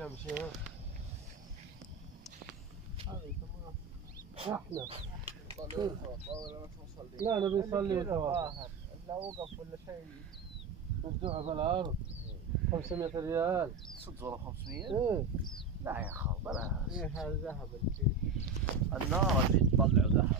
يمشي ها. احنا لا نبي نصلي سوا. لا وقف ولا شيء. مفتوحة في الأرض 500 ريال. صدق والله 500؟ ايه لا يا خال بلاش. ايه هذا ذهب النار اللي تطلعوا ذهب.